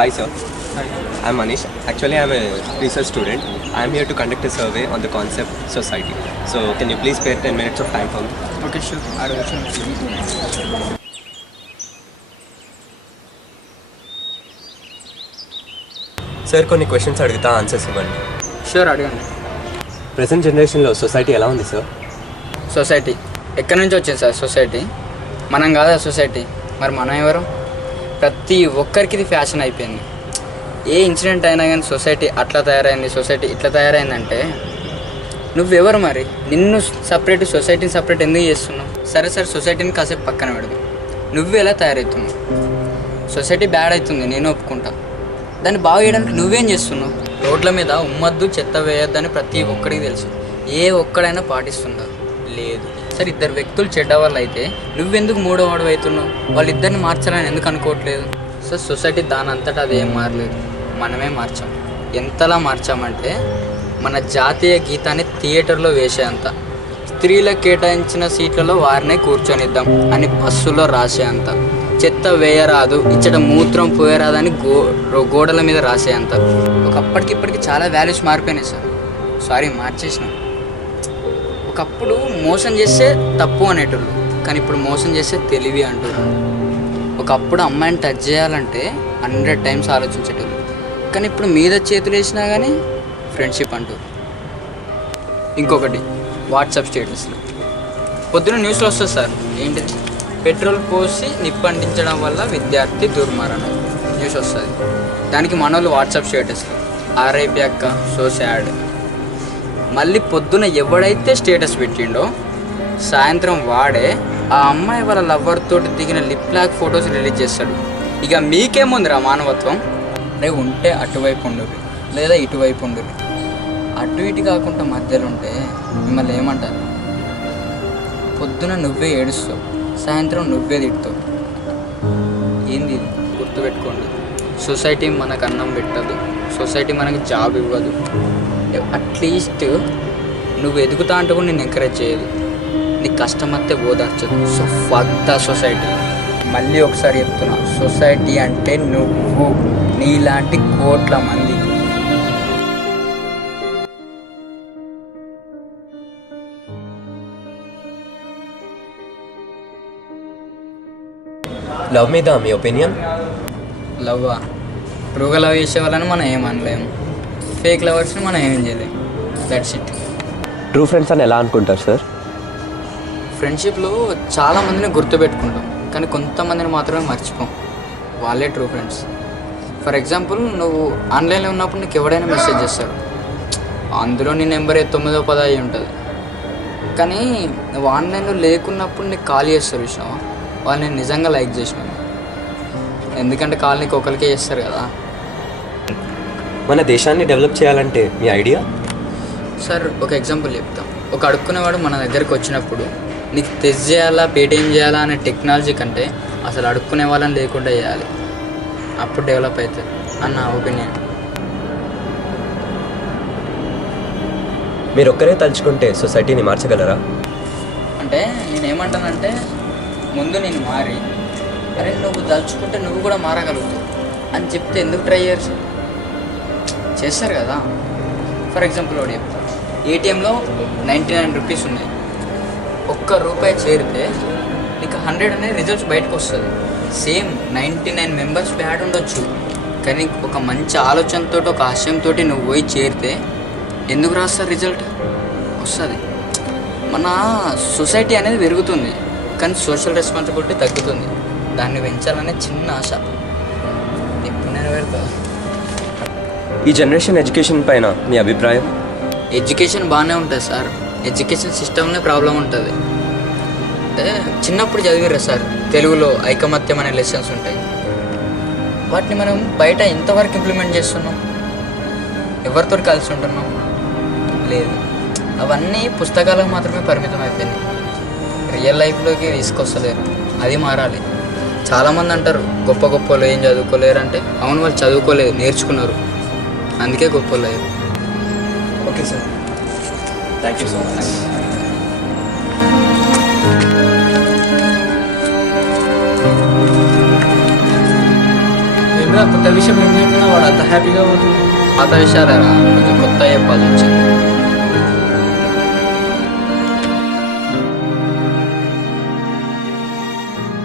Hi sir, Hi. I'm Manish. Actually, I'm a research student. I'm here to conduct a survey on the concept society. So, can you please spare 10 minutes of time for me? Okay, sure. I will show you. Sir కొన్ని questions అడుగుతా answers ఇవ్వండి. Sure అడగండి. Present జనరేషన్లో society ఎలా ఉంది sir? Society ఎక్కడి నుంచి వచ్చింది సార్? సొసైటీ మనం కాదా సొసైటీ, మరి మనం ఎవరు? ప్రతి ఒక్కరికి ఇది ఫ్యాషన్ అయిపోయింది. ఏ ఇన్సిడెంట్ అయినా కానీ సొసైటీ అట్లా తయారైంది, సొసైటీ ఇట్లా తయారైందంటే నువ్వెవరు మరి? నిన్ను సపరేట్, సొసైటీని సపరేట్ ఎందుకు చేస్తున్నావు? సరే సొసైటీని కాసేపు పక్కన పెడదు. నువ్వు ఎలా తయారవుతున్నావు? సొసైటీ బ్యాడ్ అవుతుంది, నేను ఒప్పుకుంటా. దాన్ని బాగు చేయడానికి నువ్వేం చేస్తున్నావు? రోడ్ల మీద ఉమ్మద్దు, చెత్త వేయొద్దని ప్రతి ఒక్కడికి తెలుసు. ఏ ఒక్కడైనా పాటిస్తుందా? లేదు. సరే, ఇద్దరు వ్యక్తులు చెడ్డవాళ్ళు అయితే నువ్వెందుకు మూడో వాడు అవుతున్నావు? వాళ్ళిద్దరిని మార్చాలని ఎందుకు అనుకోవట్లేదు? సార్, సొసైటీ దాని అంతటా అది ఏం మారలేదు, మనమే మార్చాం. ఎంతలా మార్చామంటే మన జాతీయ గీతాన్ని థియేటర్లో వేసేంత, స్త్రీలకు కేటాయించిన సీట్లలో వారినే కూర్చొనిద్దాం అని బస్సులో రాసేంత, చెత్త వేయరాదు, ఇచ్చట మూత్రం పోయరాదని గోడల మీద రాసేంత. ఒకప్పటికిప్పటికి చాలా వాల్యూస్ మారిపోయినాయి సార్. సారీ, మార్చేసినాం. ఒకప్పుడు మోసం చేస్తే తప్పు అనేటోళ్ళు, కానీ ఇప్పుడు మోసం చేస్తే తెలివి అంటారు. ఒకప్పుడు అమ్మాయిని టచ్ చేయాలంటే 100 times ఆలోచించేటోళ్ళు, కానీ ఇప్పుడు మీద చేతులు వేసినా కానీ ఫ్రెండ్షిప్ అంటారు. ఇంకొకటి, వాట్సాప్ స్టేటస్లు. పొద్దున న్యూస్లో వస్తుంది సార్, ఏంటిది? పెట్రోల్ పోసి నిప్పంటించడం వల్ల విద్యార్థి దుర్మరణం న్యూస్ వస్తుంది. దానికి మనోళ్ళు వాట్సాప్ స్టేటస్లు, ఆర్ఐపి అక్క, సో సాడ్. మళ్ళీ పొద్దున ఎవడైతే స్టేటస్ పెట్టిండో సాయంత్రం వాడే ఆ అమ్మాయి వాళ్ళ లవ్వర్ తోటి దిగిన లిప్ లాక్ ఫొటోస్ రిలీజ్ చేస్తాడు. ఇక మీకేముందిరా మానవత్వం? రేపు ఉంటే అటువైపు ఉండరు, లేదా ఇటువైపు ఉండరు. అటు ఇటు కాకుండా మధ్యలో ఉంటే మిమ్మల్ని ఏమంటారు? పొద్దున నువ్వే ఏడుస్తావు, సాయంత్రం నువ్వే తిడతావు. ఏంది ఇది? గుర్తుపెట్టుకోండి, సొసైటీ మనకు అన్నం పెట్టదు, సొసైటీ మనకు జాబ్ ఇవ్వదు. అట్లీస్ట్ నువ్వు ఎదుగుతా అంటే కూడా నేను ఎంకరేజ్ చేయదు, నీకు కష్టం వస్తే ఓదార్చదు. So fuck the society. మళ్ళీ ఒకసారి చెప్తున్నా, సొసైటీ అంటే నువ్వు, నీలాంటి కోట్ల మంది. లవ్ మీద మీ ఒపీనియన్? లవ్వా? ట్రూగా లవ్ చేసే వాళ్ళని మనం ఏమనలేము, ఫేక్ లవర్స్ని మనం ఏం చేయలేము. That's it. ట్రూ ఫ్రెండ్స్ అని ఎలా అనుకుంటారు సార్? ఫ్రెండ్షిప్లో చాలామందిని గుర్తుపెట్టుకుంటాం, కానీ కొంతమందిని మాత్రమే మర్చిపోం. వాళ్ళే ట్రూ ఫ్రెండ్స్. ఫర్ ఎగ్జాంపుల్, నువ్వు ఆన్లైన్లో ఉన్నప్పుడు నీకు ఎవడైనా మెసేజ్ చేస్తాడు, అందులో నీ నెంబర్ 9వ 10 అయి ఉంటుంది. కానీ నువ్వు ఆన్లైన్లో లేకున్నప్పుడు నీకు కాల్ చేస్తారు, విషయం వాళ్ళు నేను నిజంగా లైక్ చేసినాను. ఎందుకంటే కాల్ నీకు ఒకరికే చేస్తారు కదా. మన దేశాన్ని డెవలప్ చేయాలంటే మీ ఐడియా? సార్, ఒక ఎగ్జాంపుల్ చెప్తాం. ఒక అడుక్కునేవాడు మన దగ్గరికి వచ్చినప్పుడు నీకు తెస్ చేయాలా, పేటిఎం చేయాలా అనే టెక్నాలజీ కంటే అసలు అడుక్కునే వాళ్ళని లేకుండా చేయాలి, అప్పుడు డెవలప్ అవుతుంది అన్న ఒపీనియన్. మీరు ఒక్కరే తలుచుకుంటే సొసైటీని మార్చగలరా? అంటే నేనేమంటానంటే, ముందు నేను మారి, అరే నువ్వు తలుచుకుంటే నువ్వు కూడా మారగలుగుతావు అని చెప్తే ఎందుకు ట్రై చేయరు? చేస్తారు కదా. ఫర్ ఎగ్జాంపుల్ ఒకటి చెప్తాను, ఏటీఎంలో 99 రూపీస్ ఉన్నాయి, ₹1 చేరితే నీకు 100 అనే రిజల్ట్స్ బయటకు వస్తుంది. సేమ్ 99 మెంబర్స్ బ్యాడ్ ఉండొచ్చు, కానీ ఒక మంచి ఆలోచనతో, ఒక ఆశయంతో నువ్వు పోయి చేరితే ఎందుకు రాస్తారు? రిజల్ట్ వస్తుంది. మన సొసైటీ అనేది పెరుగుతుంది, కానీ సోషల్ రెస్పాన్సిబిలిటీ తగ్గుతుంది. దాన్ని పెంచాలనే చిన్న ఆశ. ఎప్పుడు నెరవేరుతా? ఈ జనరేషన్ ఎడ్యుకేషన్ పైన మీ అభిప్రాయం? ఎడ్యుకేషన్ బాగానే ఉంటుంది సార్, ఎడ్యుకేషన్ సిస్టమ్నే ప్రాబ్లం ఉంటుంది. అంటే చిన్నప్పుడు చదివిరా సార్, తెలుగులో ఐకమత్యం అనే లెసన్స్ ఉంటాయి. వాటిని మనం బయట ఎంతవరకు ఇంప్లిమెంట్ చేస్తున్నాం? ఎవరితో కలిసి ఉంటున్నాం? లేదు. అవన్నీ పుస్తకాలకు మాత్రమే పరిమితం అయిపోయినాయి, రియల్ లైఫ్లోకి తీసుకొస్తలేరు. అది మారాలి. చాలామంది అంటారు గొప్ప గొప్పలు ఏం చదువుకోలేరు అంటే, అవును, వాళ్ళు చదువుకోలేదు, నేర్చుకున్నారు, అందుకే గొప్పలు అయ్యారు. Okay sir, thank you so much. కొత్త విషయం ఏం చెప్పినా వాడు అంత హ్యాపీగా పోతుంది. పాత విషయాలేరా కొంచెం కొత్త చెప్పాల్సి వచ్చింది.